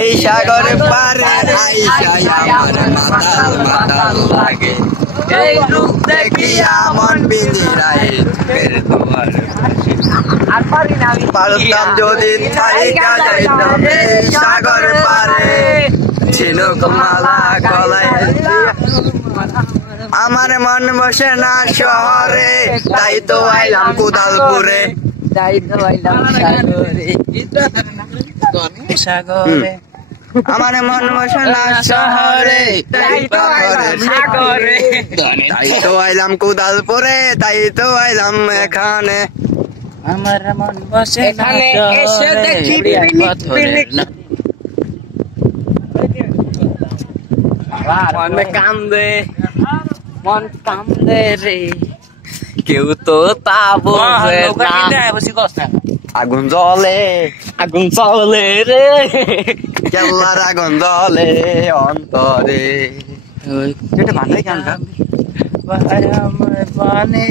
এই সাগরে পারে আইসা আমার মাতাল মাতাল লাগে, এই রূপ দেখিয়া মন বিনিরায় পারতাম যদি থাইকা যাইতাম এই সাগর পারে, ঝিনুক মালা গলায় আমার মন বসে না শহরে, তাই তো আইলাম কোদালপুরে। সাগরে আমার মন বসে না শহরে, তাই তো আইলাম কোদালপুরে, তাই তো আইলাম এখানে। আমার মন বসে না মন কান্দে, মন কান্দে রে, কেউ তো তা বোঝে না। আগুন জ্বলে, আগুন জ্বলে রে, কেল্লার আগুন জ্বলে অন্তরে। এটা ভান্ডাই গানটা বানে